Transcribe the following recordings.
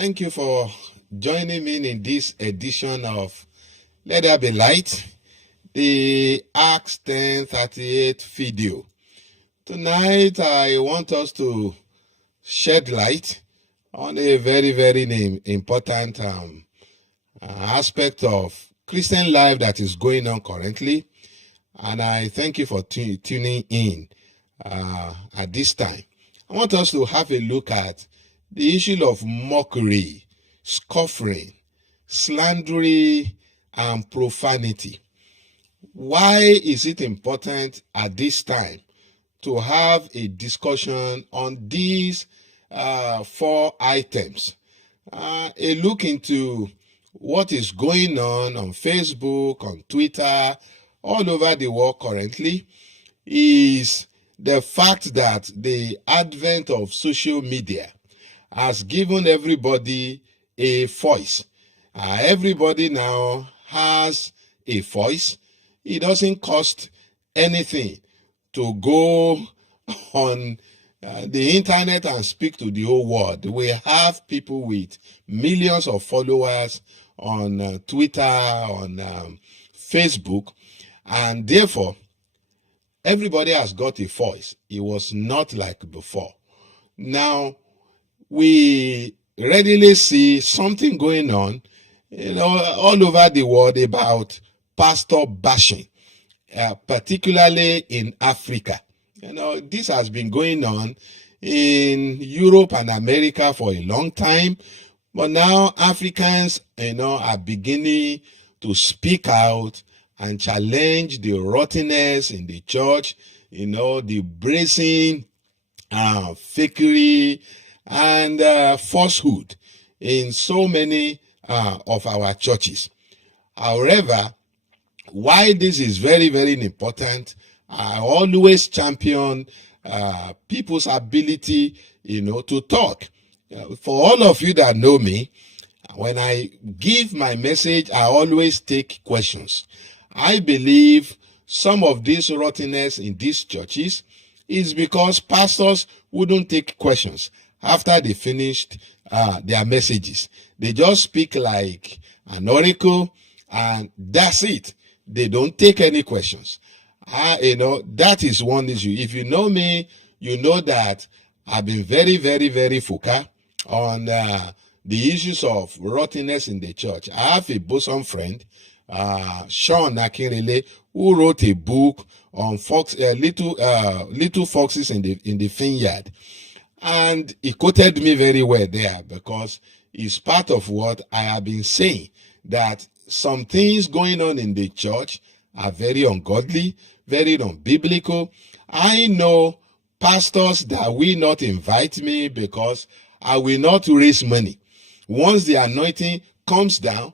Thank you for joining me in this edition of Let There Be Light, the Acts 10:38 video. Tonight, I want us to shed light on a very important aspect of Christian life that is going on currently. And I thank you for tuning in at this time. I want us to have a look at the issue of mockery, scoffing, slandering, and profanity. Why is it important at this time to have a discussion on these 4 items? A look into what is going on Facebook, on Twitter, all over the world currently is the fact that the advent of social media has given everybody a voice. Everybody now has a voice. It doesn't cost anything to go on the internet and speak to the whole world. We have people with millions of followers on Twitter, on Facebook, and therefore everybody has got a voice. It was not like before. Now, we readily see something going on, all over the world about pastor bashing, particularly in Africa. This has been going on in Europe and America for a long time, but now Africans, are beginning to speak out and challenge the rottenness in the church, the brazen fakery and falsehood in so many of our churches. However, why this is very important, I always champion people's ability, to talk. For all of you that know me, when I give my message, I always take questions. I believe some of this rottenness in these churches is because pastors wouldn't take questions after they finished their messages. They just speak like an oracle and that's it. They don't take any questions. That is one issue. If you know me, you know that I've been very focal on the issues of rottenness in the church. I have a bosom friend, Sean Akinrele, who wrote a book on little foxes in the vineyard. And he quoted me very well there because it's part of what I have been saying, that some things going on in the church are very ungodly, very unbiblical. I know pastors that will not invite me because I will not raise money. Once the anointing comes down,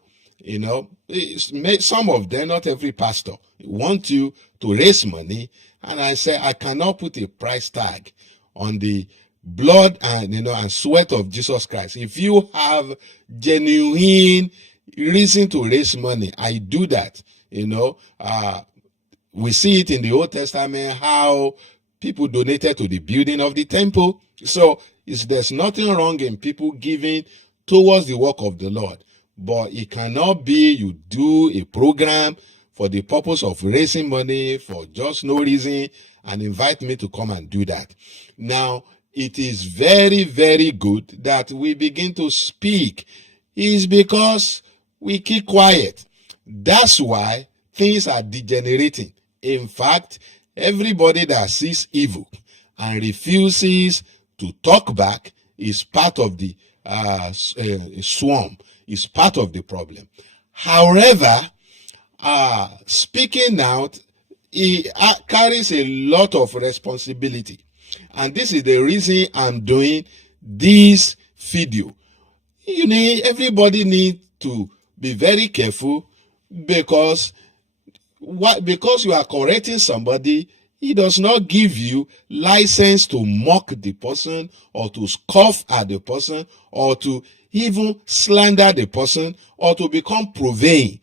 some of them, not every pastor, want you to raise money. And I say, I cannot put a price tag on the blood and sweat of Jesus Christ. If you have genuine reason to raise money, I do that. We see it in the Old Testament, how people donated to the building of the temple. So there's nothing wrong in people giving towards the work of the Lord. But it cannot be you do a program for the purpose of raising money for just no reason and invite me to come and do that. Now, it is very good that we begin to speak. It's because we keep quiet. That's why things are degenerating. In fact, everybody that sees evil and refuses to talk back is part of the swarm, is part of the problem. However, speaking out, it carries a lot of responsibility. And this is the reason I'm doing this video. Everybody needs to be very careful because you are correcting somebody, it does not give you license to mock the person or to scoff at the person or to even slander the person or to become profane.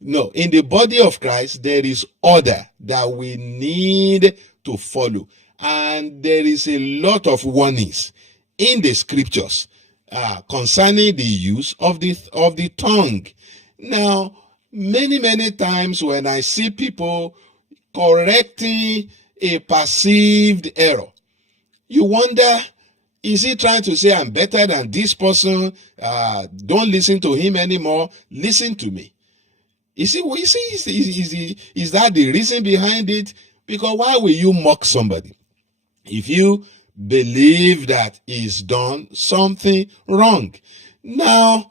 No, in the body of Christ, there is order that we need to follow. And there is a lot of warnings in the scriptures concerning the use of the tongue. Now, many times when I see people correcting a perceived error, you wonder, is he trying to say I'm better than this person? Don't listen to him anymore. Listen to me. Is that the reason behind it? Because why will you mock somebody if you believe that he's done something wrong? Now,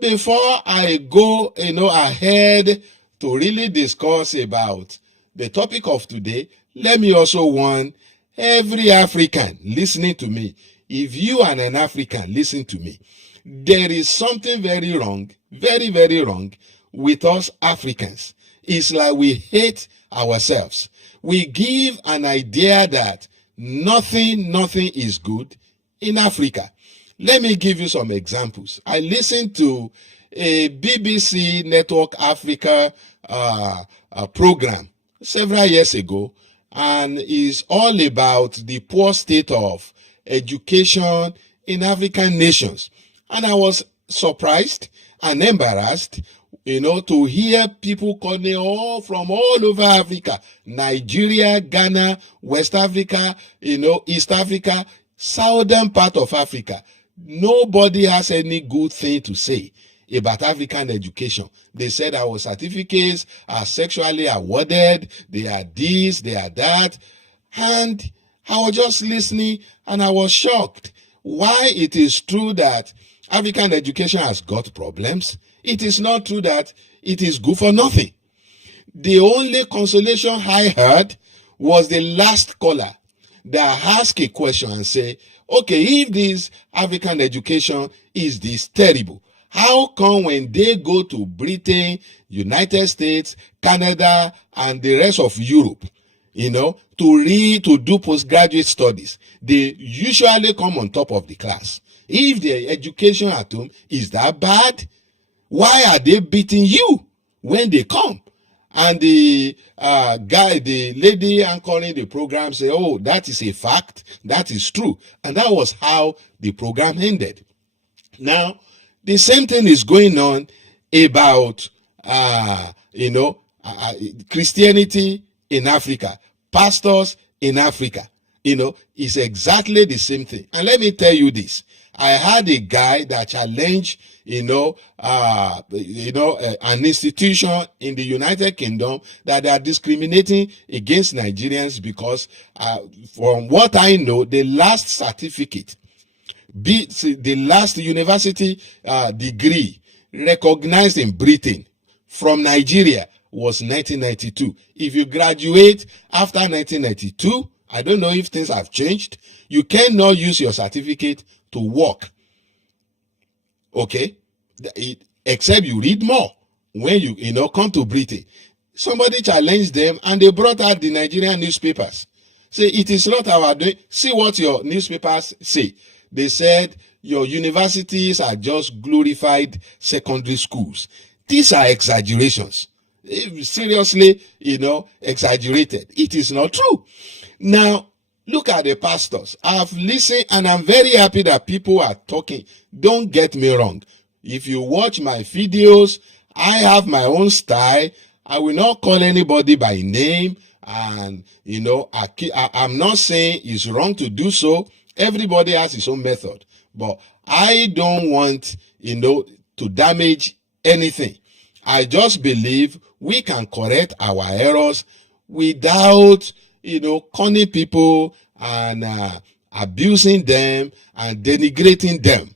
before I go, ahead to really discuss about the topic of today, let me also warn every African listening to me. If you are an African, listen to me. There is something very wrong, very, very wrong with us Africans. It's like we hate ourselves. We give an idea that nothing is good in Africa. Let me give you some examples. I listened to a BBC Network Africa program several years ago, and it's all about the poor state of education in African nations. And I was surprised and embarrassed, to hear people calling from all over Africa, Nigeria, Ghana, West Africa, East Africa, southern part of Africa. Nobody has any good thing to say about African education. They said our certificates are sexually awarded, they are this, they are that. And I was just listening and I was shocked. Why it is true that African education has got problems, it is not true that it is good for nothing. The only consolation I heard was the last caller that asked a question and say, okay, if this African education is this terrible, how come when they go to Britain, United States, Canada, and the rest of Europe, to do postgraduate studies, they usually come on top of the class? If the education at home is that bad, why are they beating you when they come? And the lady anchoring the program say, oh, that is a fact, that is true. And that was how the program ended. Now, the same thing is going on about, Christianity in Africa, pastors in Africa. It's exactly the same thing. And let me tell you this. I had a guy that challenged, an institution in the United Kingdom that they are discriminating against Nigerians because, from what I know, the last certificate, the last university degree recognized in Britain from Nigeria was 1992. If you graduate after 1992, I don't know if things have changed, you cannot use your certificate to work. Okay? Except you read more when you come to Britain. Somebody challenged them and they brought out the Nigerian newspapers. Say, it is not our doing. See what your newspapers say. They said your universities are just glorified secondary schools. These are exaggerations. Seriously, exaggerated. It is not true. Now, look at the pastors. I've listened and I'm very happy that people are talking. Don't get me wrong. If you watch my videos, I have my own style. I will not call anybody by name. And, I'm not saying it's wrong to do so. Everybody has his own method. But I don't want, to damage anything. I just believe we can correct our errors without, conning people and abusing them and denigrating them.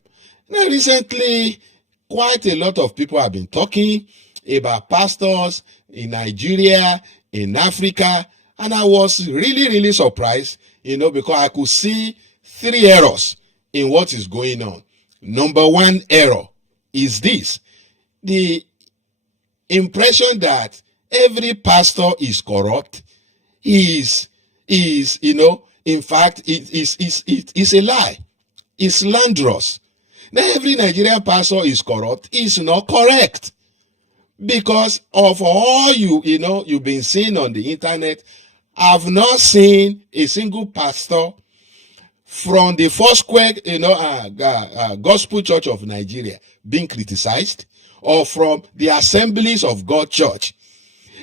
Now, recently, quite a lot of people have been talking about pastors in Nigeria, in Africa, and I was really, really surprised, because I could see 3 errors in what is going on. Number 1 error is this: the impression that every pastor is corrupt is in fact, it is a lie. It's slanderous. Now, every Nigerian pastor is corrupt is not correct. Because of all you've been seeing on the internet, I've not seen a single pastor from the Foursquare, Gospel Church of Nigeria being criticized, or from the Assemblies of God Church.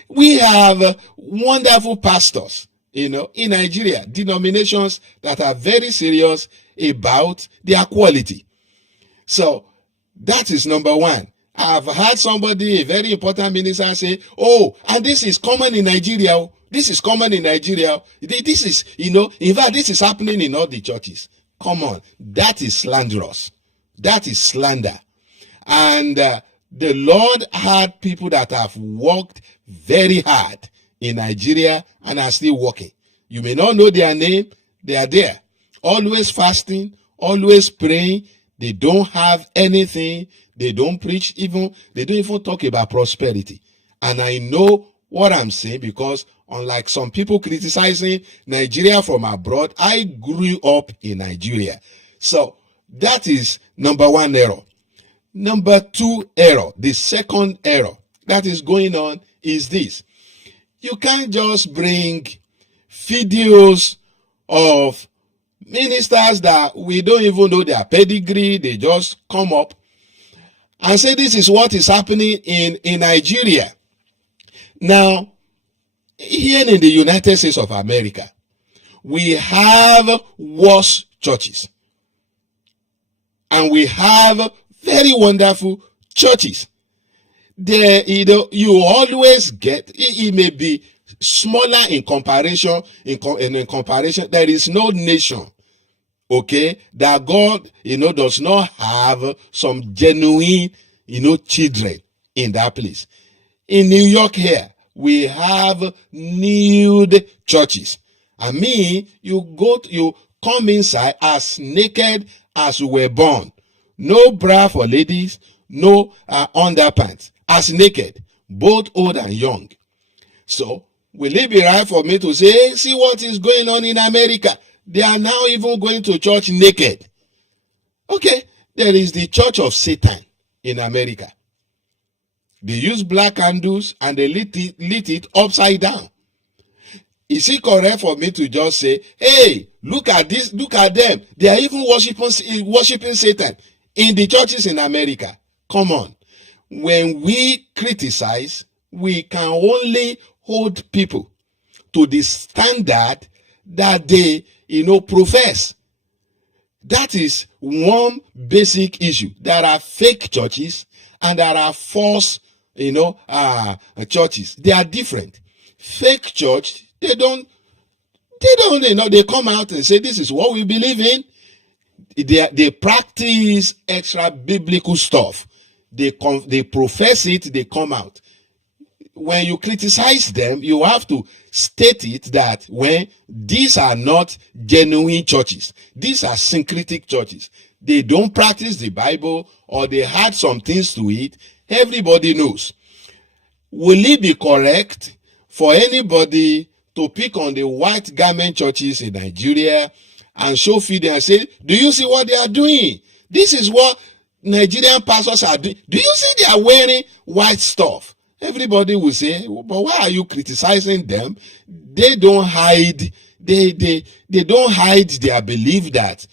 We have wonderful pastors, in Nigeria, denominations that are very serious about their quality. So that is number one. I've heard somebody, a very important minister, say, oh, and this is common in Nigeria. This is common in Nigeria. This is, in fact, this is happening in all the churches. Come on. That is slanderous. That is slander. And the Lord had people that have worked very hard in Nigeria and are still working. You may not know their name. They are there. Always fasting, always praying. They don't have anything. They don't preach even. They don't even talk about prosperity. And I know what I'm saying, because unlike some people criticizing Nigeria from abroad, I grew up in Nigeria. So that is number one error. Number two error, the second error that is going on is this. You can't just bring videos of ministers that we don't even know their pedigree. They just come up and say this is what is happening in Nigeria. Now, here in the United States of America, we have worse churches. And we have very wonderful churches. There, you always get, it may be smaller in comparison, in comparison, there is no nation, okay, that God, does not have some genuine, children in that place. In New York here, we have nude churches. I mean, you come inside as naked as you were born. No bra for ladies, no underpants. As naked, both old and young. So, will it be right for me to say, hey, see what is going on in America? They are now even going to church naked. Okay, there is the Church of Satan in America. They use black candles and they lit it upside down. Is it correct for me to just say, hey, look at this, look at them. They are even worshiping Satan in the churches in America? Come on. When we criticize, we can only hold people to the standard that they, profess. That is one basic issue. There are fake churches and there are false, churches. They are different. Fake church, they come out and say, this is what we believe in. They practice extra biblical stuff. They profess it, they come out. When you criticize them, you have to state it that when these are not genuine churches, these are syncretic churches. They don't practice the Bible, or they add some things to it. Everybody knows. Will it be correct for anybody to pick on the white garment churches in Nigeria and show video and say, do you see what they are doing? This is what Nigerian pastors are doing. Do you see they are wearing white stuff? Everybody will say, but why are you criticizing them? They don't hide, they don't hide their belief that,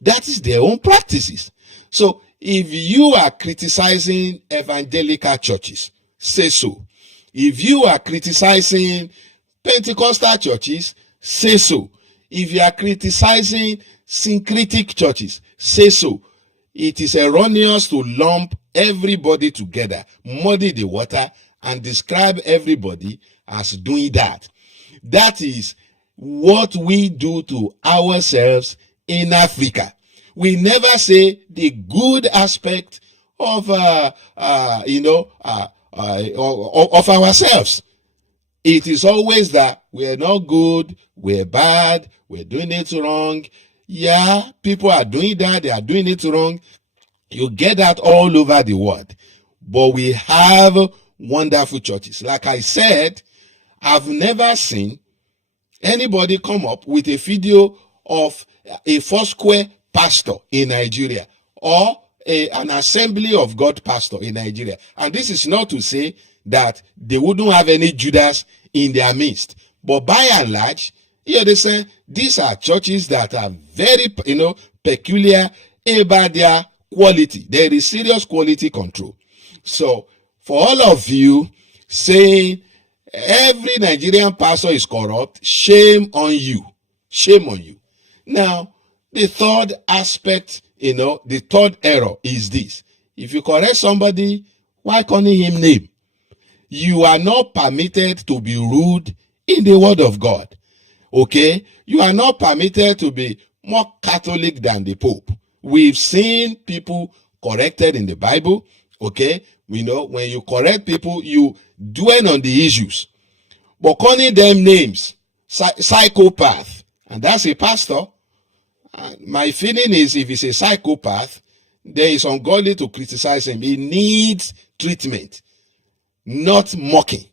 that is their own practices. So if you are criticizing evangelical churches, say so. If you are criticizing Pentecostal churches, say so. If you are criticizing syncretic churches, say so. It is erroneous to lump everybody together, muddy the water, and describe everybody as doing that. That is what we do to ourselves in Africa. We never say the good aspect of of ourselves. It is always that we're not good, we're bad, we're doing it wrong. Yeah, people are doing that, they are doing it wrong. You get that all over the world. But we have wonderful churches. Like I said, I've never seen anybody come up with a video of a Foursquare pastor in Nigeria, or an Assembly of God pastor in Nigeria. And this is not to say that they wouldn't have any Judas in their midst. But by and large, You understand? These are churches that are very, peculiar about their quality. There is serious quality control. So, for all of you saying every Nigerian pastor is corrupt, shame on you. Shame on you. Now, the third aspect, the third error is this. If you correct somebody, why calling him name? You are not permitted to be rude in the word of God. Okay? You are not permitted to be more Catholic than the Pope. We've seen people corrected in the Bible. Okay? When you correct people, you dwell on the issues. But calling them names, psychopath, and that's a pastor. My feeling is if he's a psychopath, then it's ungodly to criticize him. He needs treatment, not mocking.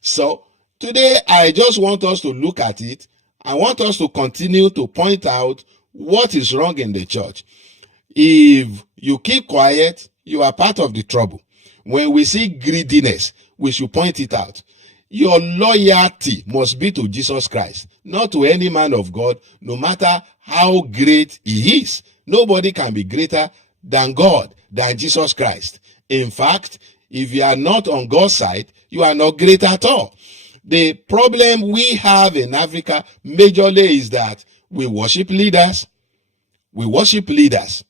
So today, I just want us to look at it. I want us to continue to point out what is wrong in the church. If you keep quiet, you are part of the trouble. When we see greediness, we should point it out. Your loyalty must be to Jesus Christ, not to any man of God, no matter how great he is. Nobody can be greater than God, than Jesus Christ. In fact, if you are not on God's side, you are not great at all. The problem we have in Africa majorly is that we worship leaders. We worship leaders.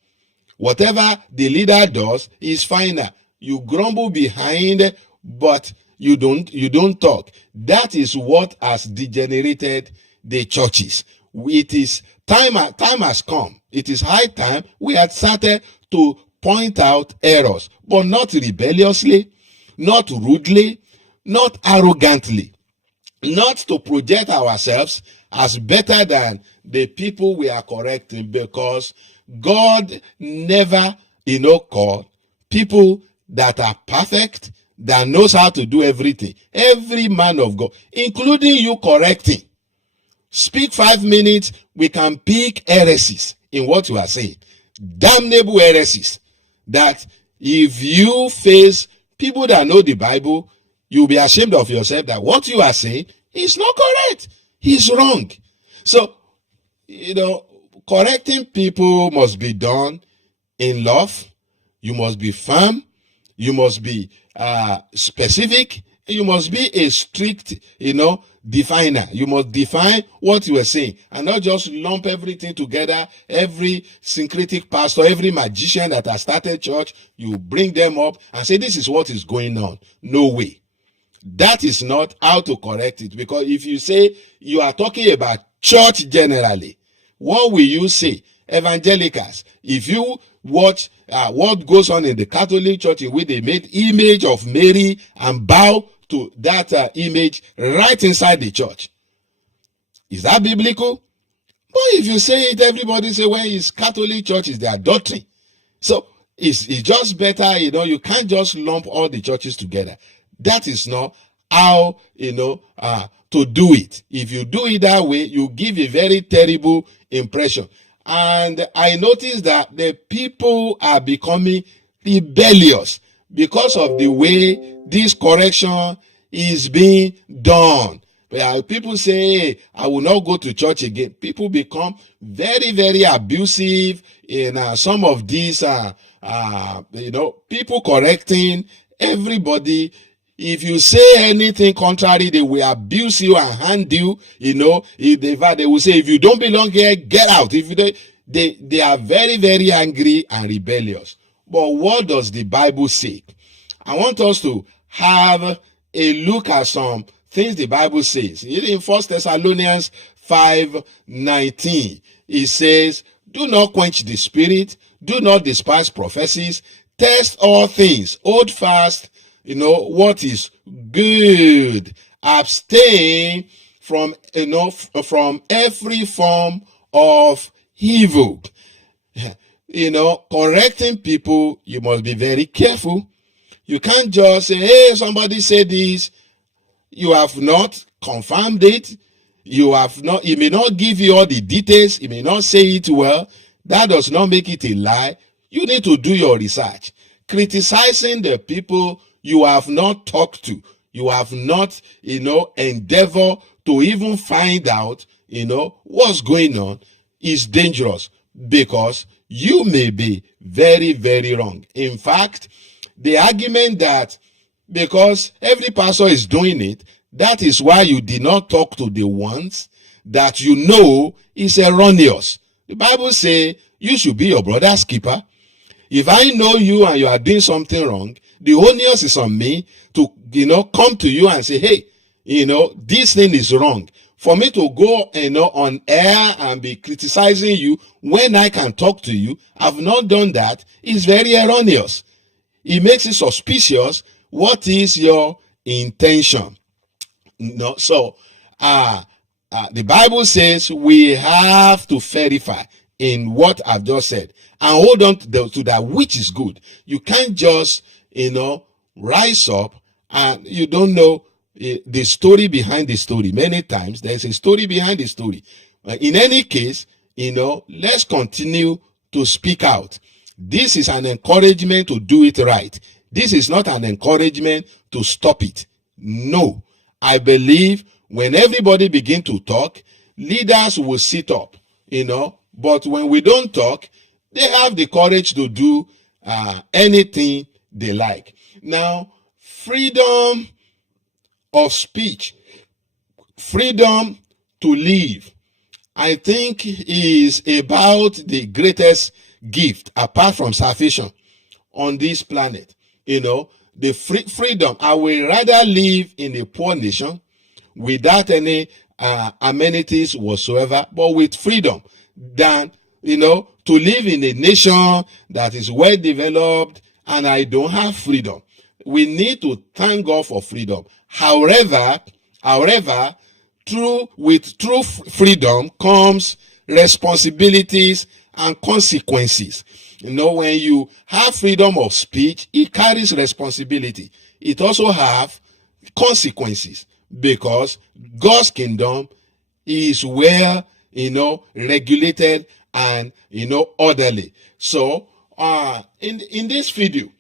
Whatever the leader does is final. You grumble behind, but you don't talk. That is what has degenerated the churches. It is time has come. It is high time we had started to point out errors, but not rebelliously, not rudely, not arrogantly, not to project ourselves as better than the people we are correcting, because God never, called people that are perfect, that knows how to do everything. Every man of God, including you correcting. Speak 5 minutes, we can pick heresies in what you are saying. Damnable heresies. That if you face people that know the Bible, you'll be ashamed of yourself that what you are saying is not correct. He's wrong. So, correcting people must be done in love. You must be firm. You must be specific. You must be a strict, definer. You must define what you are saying and not just lump everything together. Every syncretic pastor, every magician that has started church, you bring them up and say, this is what is going on. No way. That is not how to correct it. Because if you say you are talking about church generally, what will you say? Evangelicals, if you watch what goes on in the Catholic Church, in which they made image of Mary and bow to that image right inside the church. Is that biblical? But if you say it, everybody say, well, it's Catholic Church, is their doctrine. So it's just better, you can't just lump all the churches together. That is not how, to do it. If you do it that way, you give a very terrible impression. And I noticed that the people are becoming rebellious because of the way this correction is being done. People say, hey, I will not go to church again. People become very, very abusive in some of these, people correcting everybody. If you say anything contrary, they will abuse you and hand you, if they will say, if you don't belong here, get out. If you don't, they are very, very angry and rebellious. But what does the Bible say? I want us to have a look at some things the Bible says. In 1 Thessalonians 5:19, it says, do not quench the spirit, do not despise prophecies, test all things, hold fast, what is good, abstain from, from every form of evil. Correcting people, you must be very careful. You can't just say, hey, somebody said this. You have not confirmed it. He may not give you all the details. He may not say it well. That does not make it a lie. You need to do your research. Criticizing the people you have not talked to, you have not, endeavor to even find out, what's going on is dangerous, because you may be very, very wrong. In fact, the argument that because every pastor is doing it, that is why you did not talk to the ones that you know is erroneous. The Bible says you should be your brother's keeper. If I know you and you are doing something wrong, the onus is on me to, come to you and say, hey, this thing is wrong. For me to go, on air and be criticizing you when I can talk to you, I've not done that, is very erroneous. It makes it suspicious. What is your intention? So, the Bible says we have to verify in what I've just said and hold on to that which is good. You can't just, rise up and you don't know the story behind the story. Many times there's a story behind the story. In any case, let's continue to speak out. This is an encouragement to do it right. This is not an encouragement to stop it. No. I believe when everybody begin to talk, leaders will sit up, but when we don't talk, they have the courage to do anything they like. Now, freedom of speech, freedom to live, I think is about the greatest gift apart from salvation on this planet. The freedom. I will rather live in a poor nation without any amenities whatsoever, but with freedom, than to live in a nation that is well developed and I don't have freedom. We need to thank God for freedom. However, with true freedom comes responsibilities and consequences. When you have freedom of speech, it carries responsibility. It also have consequences, because God's kingdom is well, regulated and, orderly. So, in this video,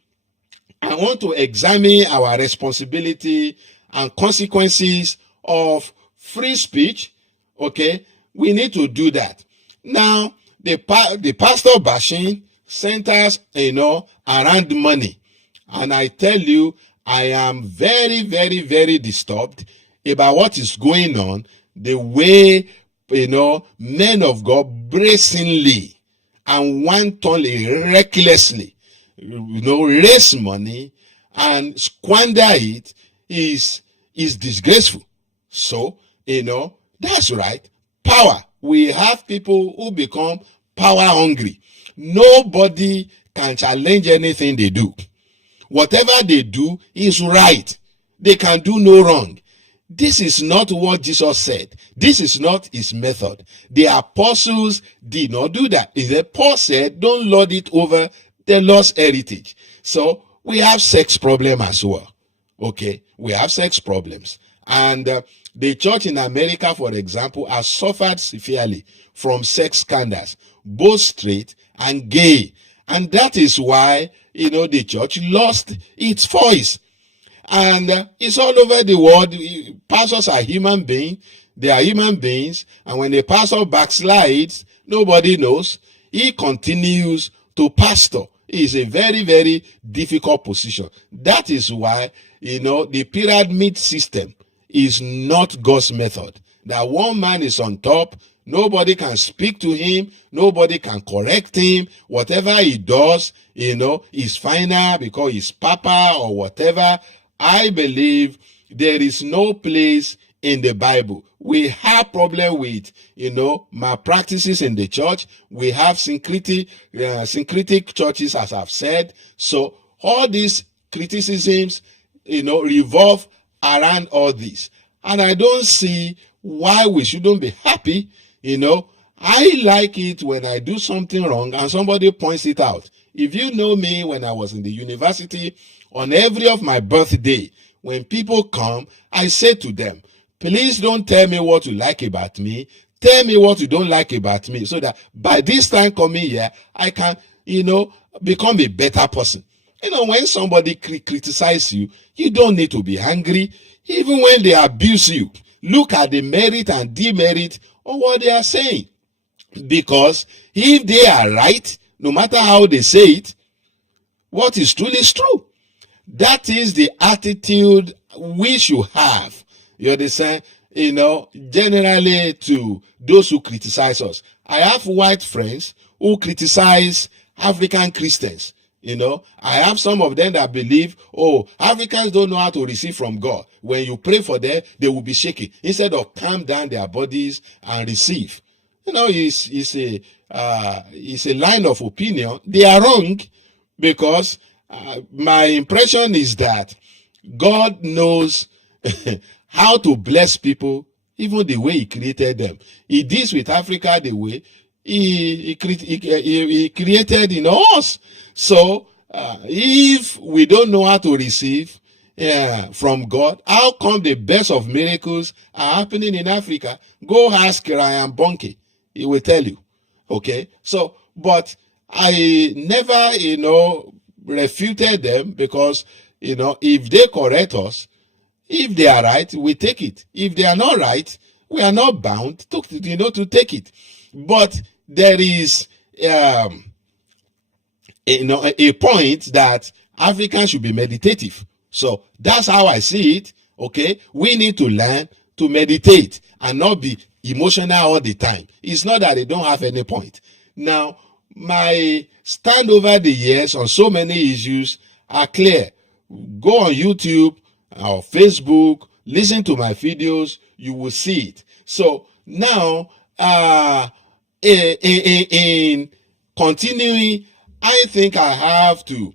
I want to examine our responsibility and consequences of free speech. Okay, we need to do that. Now, the pastor bashing centers, around money. And I tell you, I am very, very, very disturbed about what is going on, the way, men of God brazenly and wantonly, recklessly, raise money and squander it is disgraceful. So, that's right. Power. We have people who become power hungry. Nobody can challenge anything they do. Whatever they do is right. They can do no wrong. This is not what Jesus said. This is not his method. The apostles did not do that. Paul said, don't lord it over the lost heritage. So we have sex problem as well. Okay, we have sex problems. And the church in America, for example, has suffered severely from sex scandals, both straight and gay. And that is why, the church lost its voice. And it's all over the world. Pastors are human beings. They are human beings. And when a pastor backslides, nobody knows. He continues to pastor. It's a very, very difficult position. That is why, the pyramid system is not God's method. That one man is on top. Nobody can speak to him. Nobody can correct him. Whatever he does, is final because he's papa or whatever. I believe there is no place in the Bible. We have problem with, malpractices in the church. We have syncretic churches, as I've said. So all these criticisms, revolve around all this. And I don't see why we shouldn't be happy. I like it when I do something wrong and somebody points it out. If you know me when I was in the university, on every of my birthday, when people come, I say to them, please don't tell me what you like about me. Tell me what you don't like about me, so that by this time coming here, I can, become a better person. When somebody criticizes you, you don't need to be angry. Even when they abuse you, look at the merit and demerit on what they are saying. Because if they are right, no matter how they say it, what is true is true. That is the attitude we should have. You understand? Generally to those who criticize us. I have white friends who criticize African Christians. I have some of them that believe, Africans don't know how to receive from God. When you pray for them, they will be shaking instead of calm down their bodies and receive. It's a line of opinion. They are wrong, because my impression is that God knows how to bless people, even the way he created them. He deals with Africa the way he created us. So if we don't know how to receive from God, how come the best of miracles are happening in Africa? Go ask Ryan Bonke. He will tell you. Okay? So, but I never, refuted them, because, if they correct us, if they are right, we take it. If they are not right, we are not bound to take it. But there is, a point that Africans should be meditative. So that's how I see it. Okay, we need to learn to meditate and not be emotional all the time. It's not that they don't have any point. Now, my stand over the years on so many issues are clear. Go on YouTube or Facebook, listen to my videos, you will see it. So now, in continuing, I think I have to,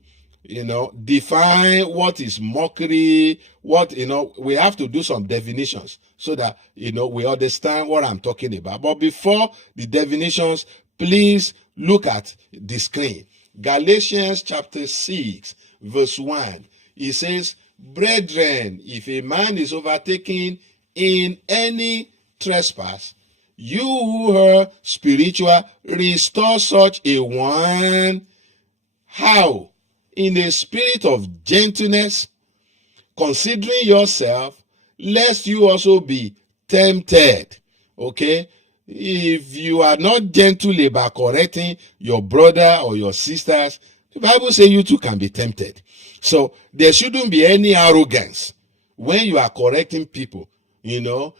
define what is mockery, we have to do some definitions so that, we understand what I'm talking about. But before the definitions, please look at the screen. Galatians chapter 6, verse 1. It says, brethren, if a man is overtaken in any trespass, you who are spiritual, restore such a one. How? In a spirit of gentleness, considering yourself, lest you also be tempted. Okay? If you are not gentle about correcting your brother or your sisters, the Bible says you too can be tempted. So there shouldn't be any arrogance when you are correcting people. You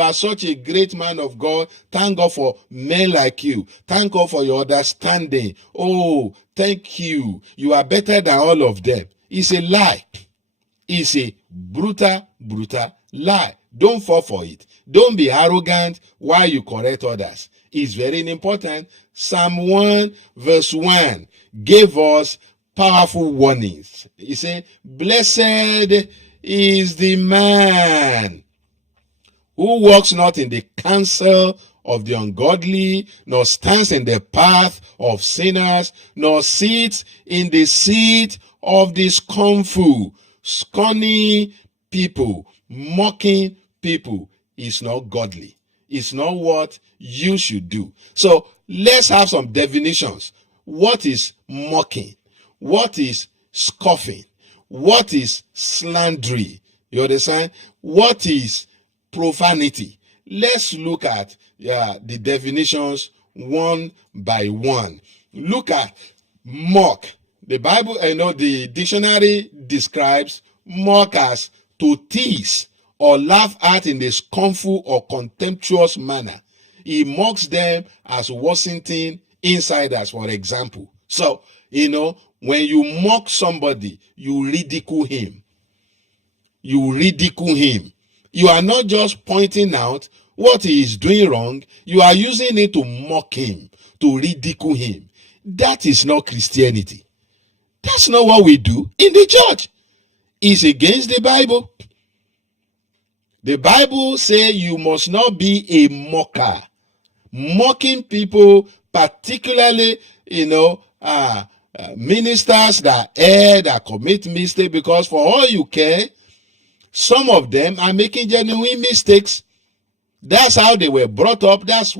are such a great man of God. Thank God for men like you. Thank God for your understanding. Oh, thank you. You are better than all of them. It's a lie. It's a brutal lie. Don't fall for it. Don't be arrogant while you correct others. It's very important. Psalm 1 verse 1 gave us powerful warnings. He said, blessed is the man who walks not in the counsel of the ungodly, nor stands in the path of sinners, nor sits in the seat of the scornful. Scorning people, mocking people is not godly. It's not what you should do. So let's have some definitions. What is mocking? What is scoffing? What is slandering? You understand? What is profanity? Let's look at the definitions one by one. Look at mock. The Bible, the dictionary describes mock as to tease or laugh at in a scornful or contemptuous manner. He mocks them as Washington insiders, for example. So, when you mock somebody, you ridicule him. You ridicule him. You are not just pointing out what he is doing wrong. You are using it to mock him, to ridicule him. That is not Christianity. That's not what we do in the church. It's against the Bible. The Bible says you must not be a mocker. Mocking people, particularly, ministers that err, that commit mistakes, because for all you care, some of them are making genuine mistakes. That's how they were brought up. That's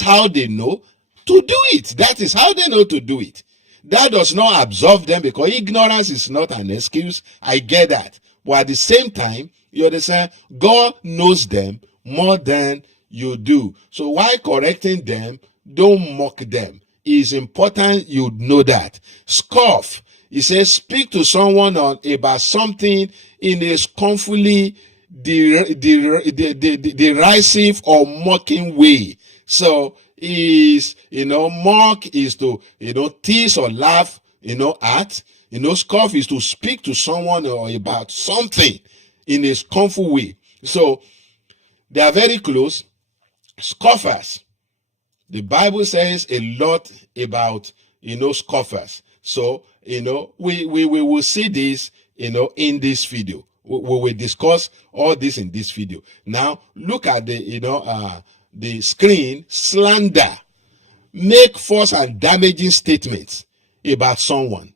how they know to do it. That is how they know to do it. That does not absolve them, because ignorance is not an excuse. I get that. But at the same time, you understand, God knows them more than you do. So while correcting them, don't mock them. It's important you know that. Scoff. He says, speak to someone about something in a scornfully derisive or mocking way. So mock is to, tease or laugh, at. Scoff is to speak to someone or about something in a scornful way. So they are very close. Scoffers. The Bible says a lot about, scoffers. So, we will see this, in this video. We will discuss all this in this video. Now, look at the screen. Slander. Make false and damaging statements about someone.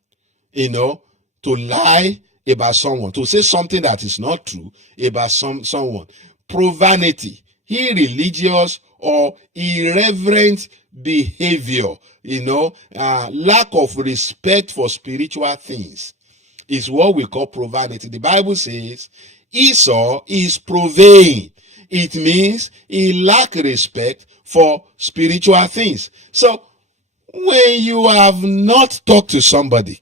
To lie about someone. To say something that is not true about someone. Profanity. Irreligious or irreverent behavior, lack of respect for spiritual things is what we call profanity. The Bible says Esau is profane. It means he lack respect for spiritual things. So when you have not talked to somebody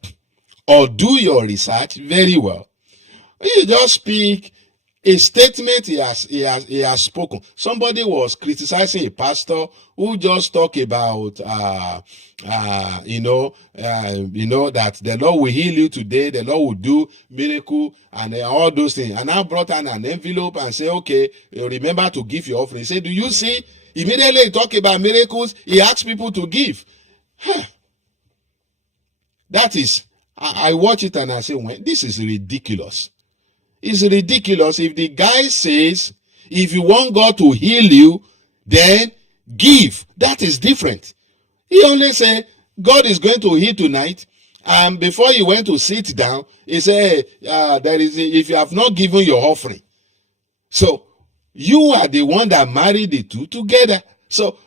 or do your research very well, you just speak a statement he has spoken. Somebody was criticizing a pastor who just talked about that the Lord will heal you today, the Lord will do miracle and all those things. And I brought an envelope and say, okay, remember to give your offering. He said, do you see? Immediately he talked about miracles. He asked people to give. That is, I watch it and I say, well, this is ridiculous. It's ridiculous. If the guy says, if you want God to heal you, then give. That is different. He only said, God is going to heal tonight. And before he went to sit down, he said, if you have not given your offering. So you are the one that married the two together. So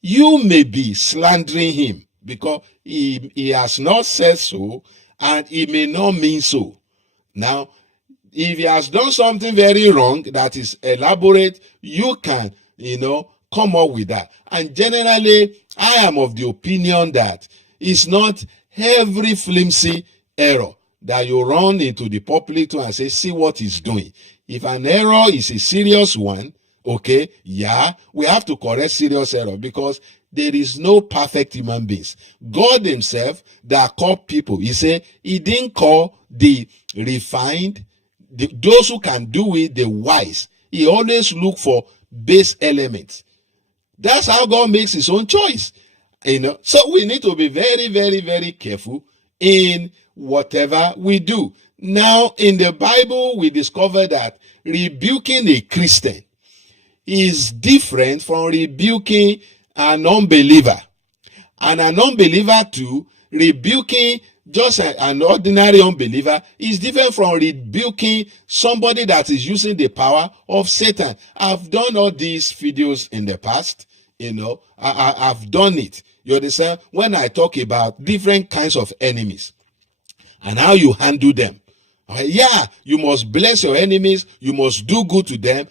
you may be slandering him because he has not said so and he may not mean so. Now, if he has done something very wrong that is elaborate, you can, come up with that. And generally, I am of the opinion that it's not every flimsy error that you run into the public to and say, see what he's doing. If an error is a serious one, okay, we have to correct serious error because there is no perfect human beings. God himself that called people, he said he didn't call the refined, those who can do it, the wise. He always look for base elements. That's how God makes his own choice. So we need to be very, very, very careful in whatever we do. Now, in the Bible, we discover that rebuking a Christian is different from rebuking an unbeliever. And an unbeliever too, rebuking just an ordinary unbeliever is different from rebuking somebody that is using the power of Satan. I've done all these videos in the past, I've done it. You understand? When I talk about different kinds of enemies and how you handle them. You must bless your enemies. You must do good to them.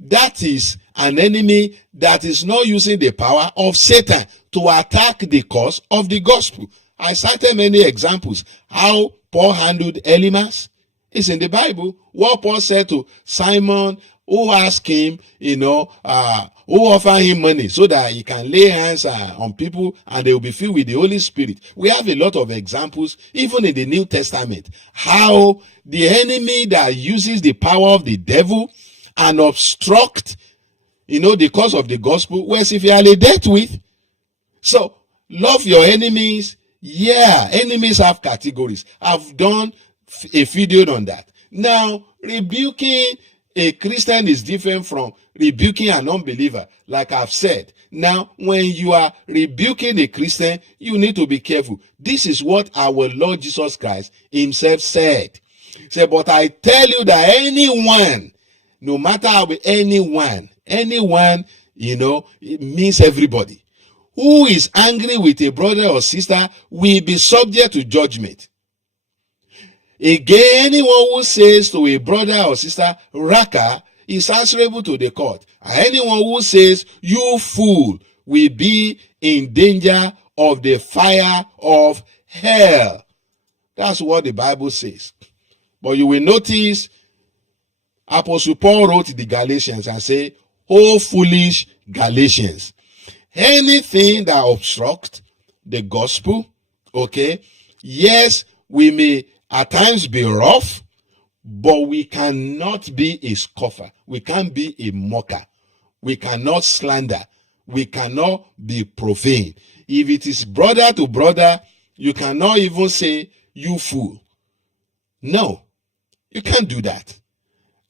That is an enemy that is not using the power of Satan to attack the cause of the gospel. I cited many examples. How Paul handled Elymas is in the Bible. What Paul said to Simon, who asked him, who offered him money so that he can lay hands on people and they will be filled with the Holy Spirit. We have a lot of examples, even in the New Testament, how the enemy that uses the power of the devil and obstruct, the cause of the gospel was severely dealt with. So, love your enemies. Yeah, enemies have categories. I've done a video on that. Now, rebuking a Christian is different from rebuking an unbeliever, like I've said. Now, when you are rebuking a Christian, you need to be careful. This is what our Lord Jesus Christ himself said. He said, but I tell you that anyone, no matter how, anyone, it means everybody, who is angry with a brother or sister will be subject to judgment. Again, anyone who says to a brother or sister, Raka, is answerable to the court. And anyone who says, you fool, will be in danger of the fire of hell. That's what the Bible says. But you will notice Apostle Paul wrote the Galatians and say, oh foolish Galatians. Anything that obstructs the gospel, okay, yes, we may at times be rough, but we cannot be a scoffer. We can't be a mocker. We cannot slander. We cannot be profane. If it is brother to brother, you cannot even say, you fool. No, you can't do that.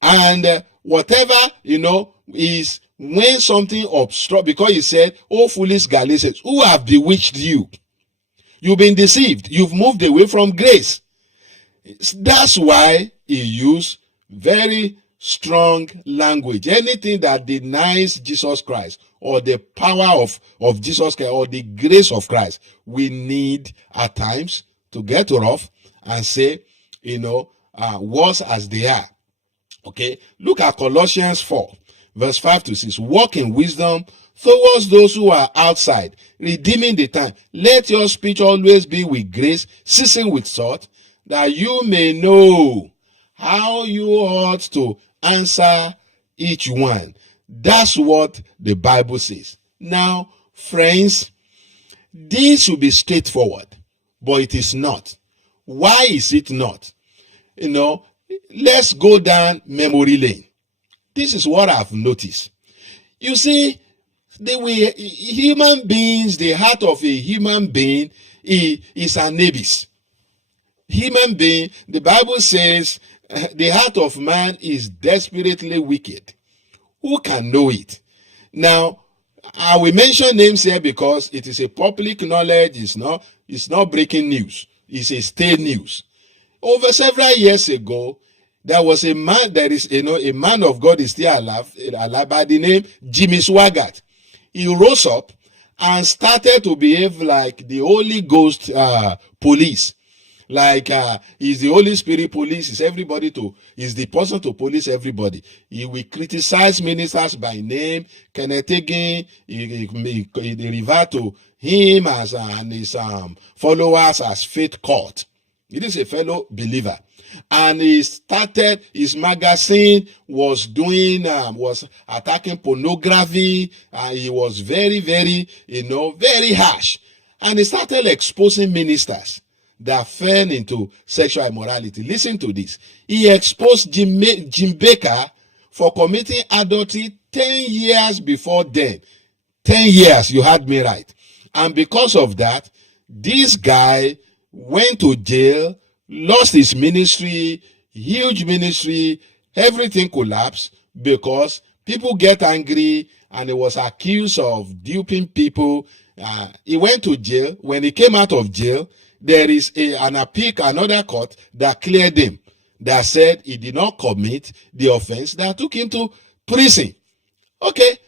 And whatever, is when something obstructs, because he said, oh foolish Galatians, who have bewitched you? You've been deceived. You've moved away from grace. That's why he used very strong language. Anything that denies Jesus Christ or the power of Jesus Christ or the grace of Christ, we need at times to get rough and say, words as they are. Okay, look at Colossians 4, verse 5 to 6. Walk in wisdom towards those who are outside, redeeming the time. Let your speech always be with grace, seasoned with salt, that you may know how you ought to answer each one. That's what the Bible says. Now, friends, this should be straightforward, but it is not. Why is it not? Let's go down memory lane. This is what I've noticed. You see, human beings, the heart of a human being is an abyss. Human being, the Bible says, the heart of man is desperately wicked. Who can know it? Now, I will mention names here because it is a public knowledge. It's not breaking news. It's a state news. Over several years ago, there was a man, a man of God is still alive by the name Jimmy Swaggart. He rose up and started to behave like the Holy Ghost police. Like he's the Holy Spirit police, is the person to police everybody. He will criticize ministers by name. Kenneth Hagin, he revert to him and his followers as faith cult. It is a fellow believer. And he started, his magazine was attacking pornography. He was very, very, very harsh. And he started exposing ministers that fell into sexual immorality. Listen to this. He exposed Jim Baker for committing adultery 10 years before then. 10 years, you had me right. And because of that, this guy went to jail, lost his ministry, huge ministry, everything collapsed because people get angry and he was accused of duping people. He went to jail. When he came out of jail, there is another court that cleared him, that said he did not commit the offense that took him to prison. Okay,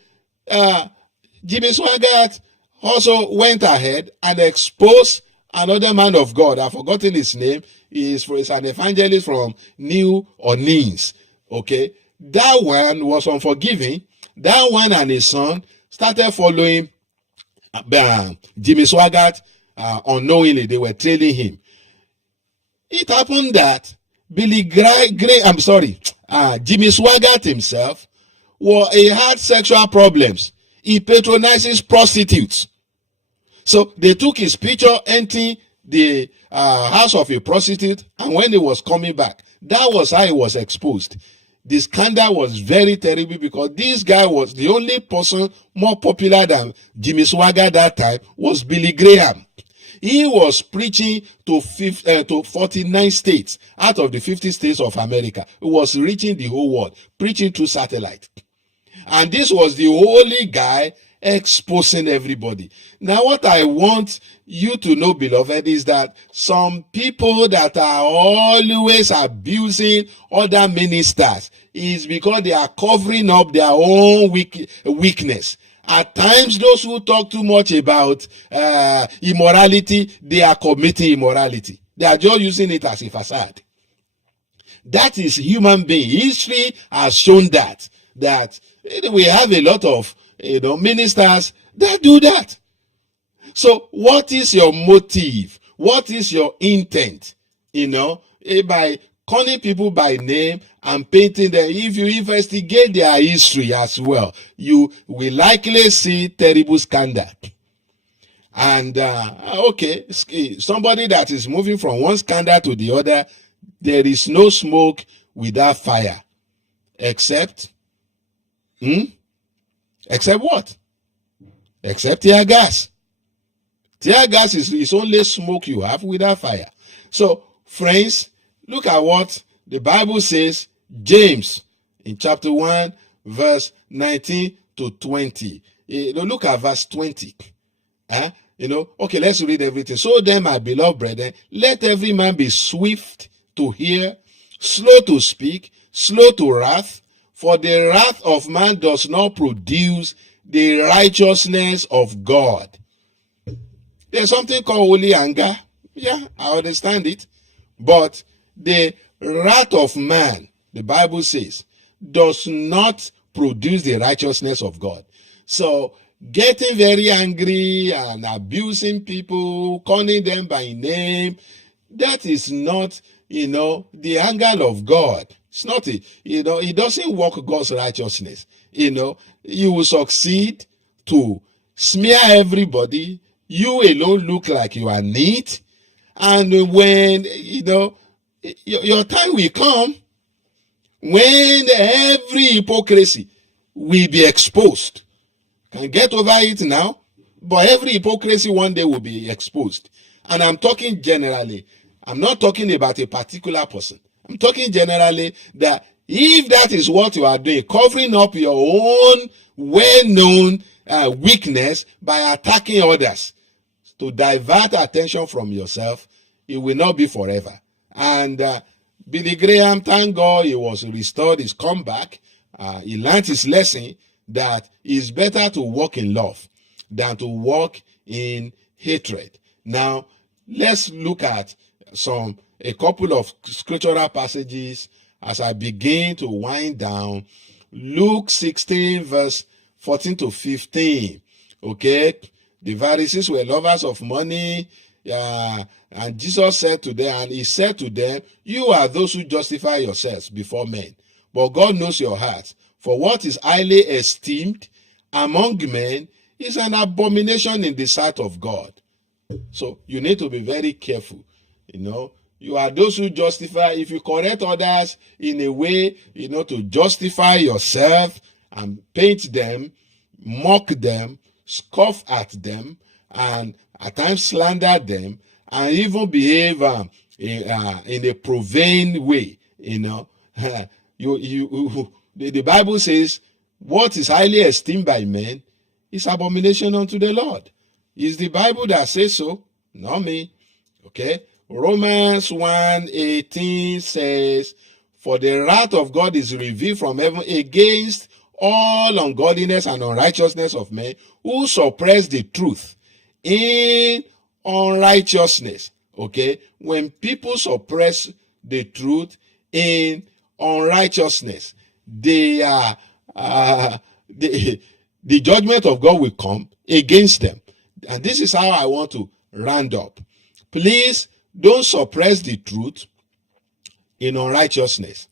Jimmy Swaggart also went ahead and exposed another man of God. I've forgotten his name. He's an evangelist from New Orleans. Okay, that one was unforgiving. That one and his son started following Jimmy Swaggart. Unknowingly, they were trailing him. It happened that Jimmy Swaggart himself, he had sexual problems. He patronizes prostitutes. So they took his picture entering the house of a prostitute, and when he was coming back, that was how he was exposed. The scandal was very terrible because this guy was the only person more popular than Jimmy Swaggart that time was Billy Graham. He was preaching to 49 states out of the 50 states of America. He was reaching the whole world, preaching through satellite. And this was the only guy exposing everybody. Now, what I want you to know, beloved, is that some people that are always abusing other ministers is because they are covering up their own weakness. At times, those who talk too much about immorality, they are committing immorality. They are just using it as a facade. That is human being. History has shown that. that we have a lot of ministers that do that. So what is your motive? What is your intent? By calling people by name and painting them. If you investigate their history as well, you will likely see terrible scandal. And somebody that is moving from one scandal to the other, there is no smoke without fire. Except what? Except tear gas. Tear gas is only smoke you have without fire. So, friends, look at what the Bible says, James, in chapter 1, verse 19 to 20. Look at verse 20. Let's read everything. So then, my beloved brethren, let every man be swift to hear, slow to speak, slow to wrath, for the wrath of man does not produce the righteousness of God. There's something called holy anger. Yeah, I understand it. But the wrath of man, the Bible says, does not produce the righteousness of God. So, getting very angry and abusing people, calling them by name, that is not, the anger of God. It's not, it doesn't work God's righteousness. You will succeed to smear everybody. You alone look like you are neat. And when, your time will come when every hypocrisy will be exposed. Can get over it now, but every hypocrisy one day will be exposed. And I'm talking generally. I'm not talking about a particular person. I'm talking generally that if that is what you are doing, covering up your own well-known weakness by attacking others to divert attention from yourself, it will not be forever. And Billy Graham, thank God, he was restored, he's come back. He learned his lesson that it's better to walk in love than to walk in hatred. Now, let's look at a couple of scriptural passages as I begin to wind down. Luke 16, verse 14 to 15. Okay? The Pharisees were lovers of money. And Jesus said to them, and he said to them, you are those who justify yourselves before men, but God knows your hearts. For what is highly esteemed among men is an abomination in the sight of God. So you need to be very careful. You are those who justify. If you correct others in a way, to justify yourself and paint them, mock them, scoff at them, and at times slander them, and even behave in a profane way, the Bible says, what is highly esteemed by men is abomination unto the Lord. It's the Bible that says so, not me. Okay? Romans 1:18 says, for the wrath of God is revealed from heaven against all ungodliness and unrighteousness of men who suppress the truth in unrighteousness. Okay? When people suppress the truth in unrighteousness, the judgment of God will come against them. And this is how I want to round up. Please don't suppress the truth in unrighteousness.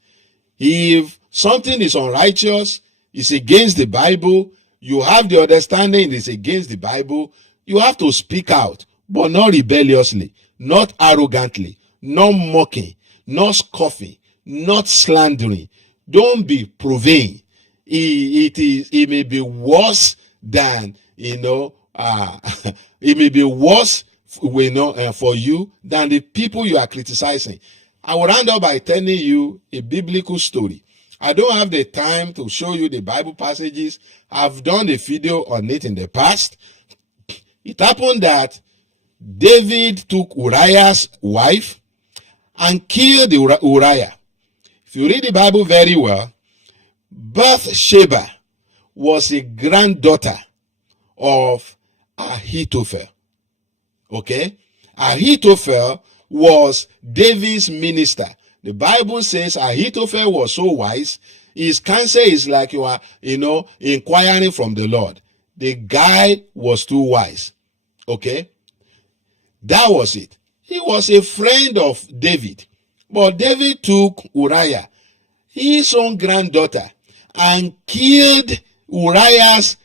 If something is unrighteous, it's against the Bible, you have the understanding it's against the Bible, you have to speak out, but not rebelliously, not arrogantly, not mocking, not scoffing, not slandering. Don't be profane. It may be worse than, it may be worse for you than the people you are criticizing. I will round up by telling you a biblical story. I don't have the time to show you the Bible passages. I've done a video on it in the past. It happened that David took Uriah's wife and killed Uriah. If you read the Bible very well, Bathsheba was a granddaughter of Ahithophel. Okay? Ahithophel was David's minister. The Bible says Ahithophel was so wise, His counsel is like you are, inquiring from the Lord. The guy was too wise. Okay? That was it. He was a friend of David. But David took Uriah, his own granddaughter, and killed Uriah's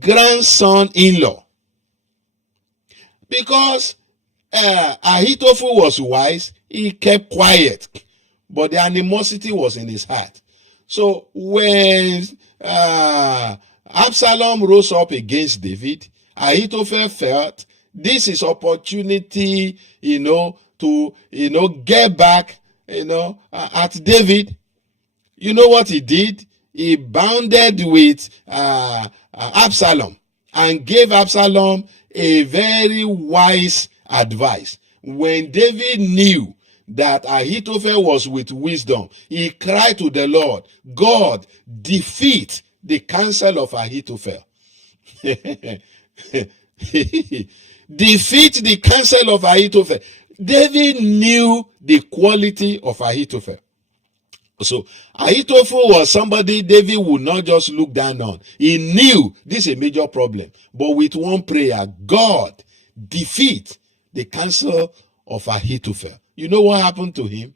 grandson-in-law. Because Ahithophel was wise, he kept quiet. But the animosity was in his heart. So when Absalom rose up against David, Ahithophel felt this is opportunity, to, get back, at David. You know what he did? He bounded with Absalom and gave Absalom a very wise advice. When David knew that Ahithophel was with wisdom, he cried to the Lord, God, defeat the counsel of Ahithophel. Defeat the counsel of Ahithophel. David knew the quality of Ahithophel. So Ahithophel was somebody David would not just look down on. He knew this is a major problem. But with one prayer, God, defeat the counsel of Ahithophel. You know what happened to him?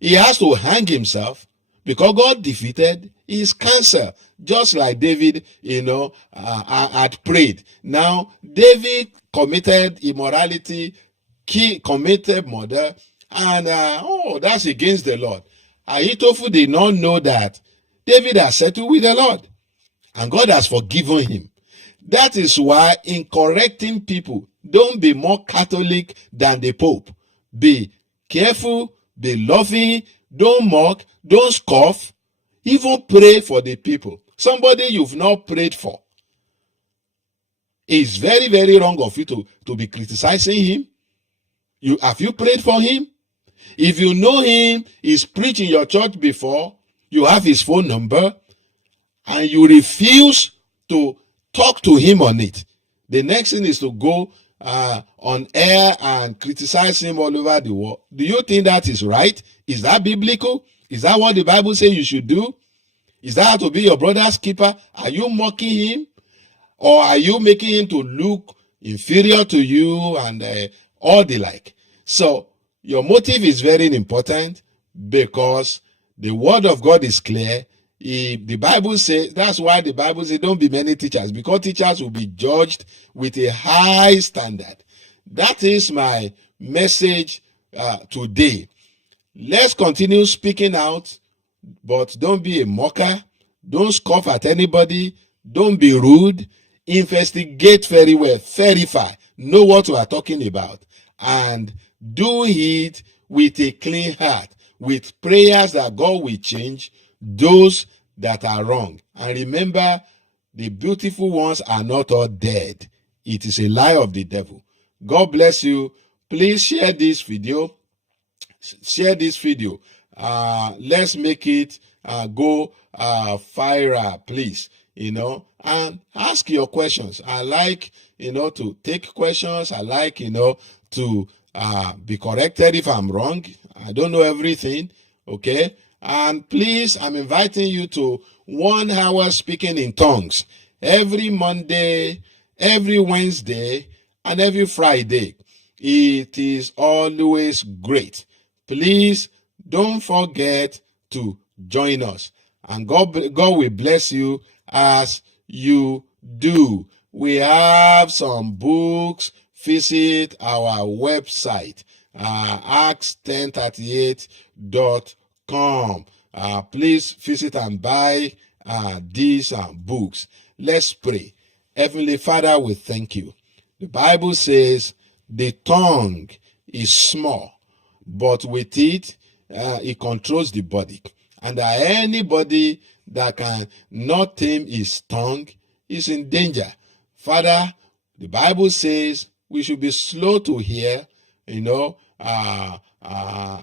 He has to hang himself because God defeated his counsel, just like David, had prayed. Now, David committed immorality, committed murder, and that's against the Lord. Ahithophel did not know that David has settled with the Lord, and God has forgiven him. That is why in correcting people, don't be more Catholic than the Pope. Be careful, be loving, don't mock, don't scoff, even pray for the people. Somebody you've not prayed for. It's very, very wrong of you to be criticizing him. Have you prayed for him? If you know him, he's preached in your church before, you have his phone number, and you refuse to talk to him on it, the next thing is to go on air and criticize him all over the world. Do you think that is right? Is that biblical? Is that what the Bible says you should do? Is that how to be your brother's keeper? Are you mocking him? Or are you making him to look inferior to you and all the like? So your motive is very important because the word of God is clear. The Bible says, that's why the Bible says don't be many teachers, because teachers will be judged with a high standard. That is my message today. Let's continue speaking out, but don't be a mocker. Don't scoff at anybody. Don't be rude. Investigate very well. Verify. Know what we are talking about. And do it with a clean heart, with prayers that God will change those that are wrong. And remember, the beautiful ones are not all dead. It is a lie of the devil. God bless you. Please share this video. Share this video. Let's make it go viral, please. And ask your questions. I like, to take questions. I like, to be corrected if I'm wrong. I don't know everything. Okay. And please, I'm inviting you to 1 hour speaking in tongues every Monday, every Wednesday, and every Friday. It is always great. Please don't forget to join us. And God will bless you as you do. We have some books. Visit our website, acts1038.com. Please visit and buy these books. Let's pray. Heavenly Father, we thank you. The Bible says the tongue is small, but with it, it controls the body. And anybody that can not tame his tongue is in danger. Father, the Bible says we should be slow to hear,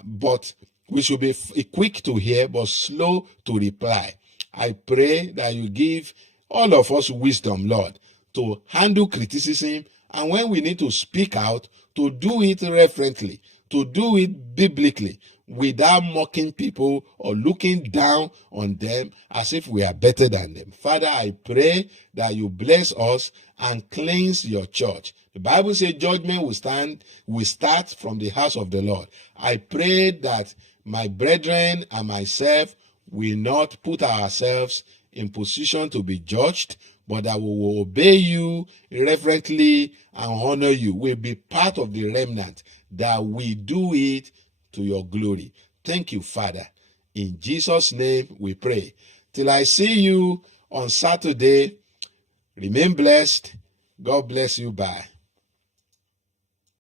but we should be quick to hear, but slow to reply. I pray that you give all of us wisdom, Lord, to handle criticism, and when we need to speak out, to do it reverently, to do it biblically, without mocking people or looking down on them as if we are better than them. Father, I pray that you bless us and cleanse your church. The Bible says judgment will start from the house of the Lord. I pray that my brethren and myself will not put ourselves in position to be judged, but that we will obey you reverently and honor you. We'll be part of the remnant, that we do it to your glory. Thank you, Father. In Jesus' name we pray. Till I see you on Saturday, remain blessed. God bless you. Bye.